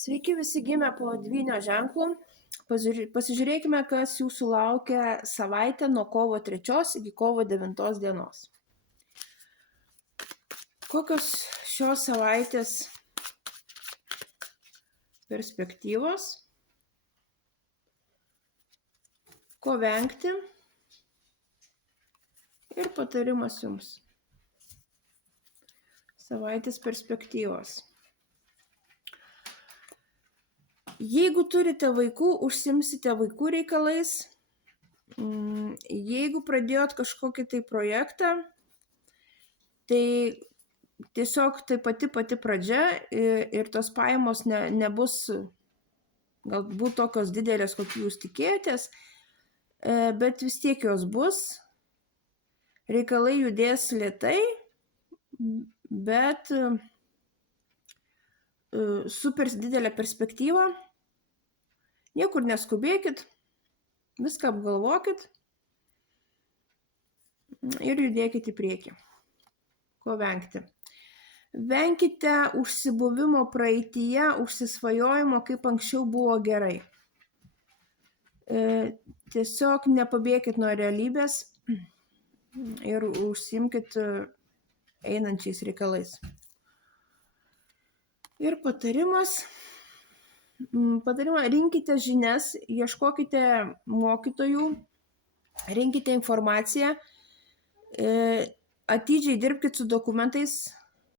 Sveiki visi gimę po dvynio ženklu. Pasižiūrėkime, kas jūsų laukia savaitę nuo kovo 3 iki kovo 9 dienos. Kokios šios savaitės perspektyvos? Ko vengti? Ir patarimas jums. Savaitės perspektyvos. Jeigu turite vaikų, užsimsite vaikų reikalais. Jeigu pradėjot kažkokį tai projektą, tai tiesiog tai pati pradžia ir tos pajamos nebus galbūt tokios didelės, kokių jūs tikėjotės, bet vis tiek jos bus. Reikalai judės lėtai, bet super didelė perspektyva. Niekur neskubėkit, viską apgalvokit ir judėkit į priekį. Ko vengti? Venkite užsibuvimo praeityje, užsisvajojimo, kaip anksčiau buvo gerai. Tiesiog nepabėkit nuo realybės ir užsiimkit einančiais reikalais. Ir patarimas, rinkite žinias, ieškokite mokytojų, rinkite informaciją, atidžiai dirbkite su dokumentais,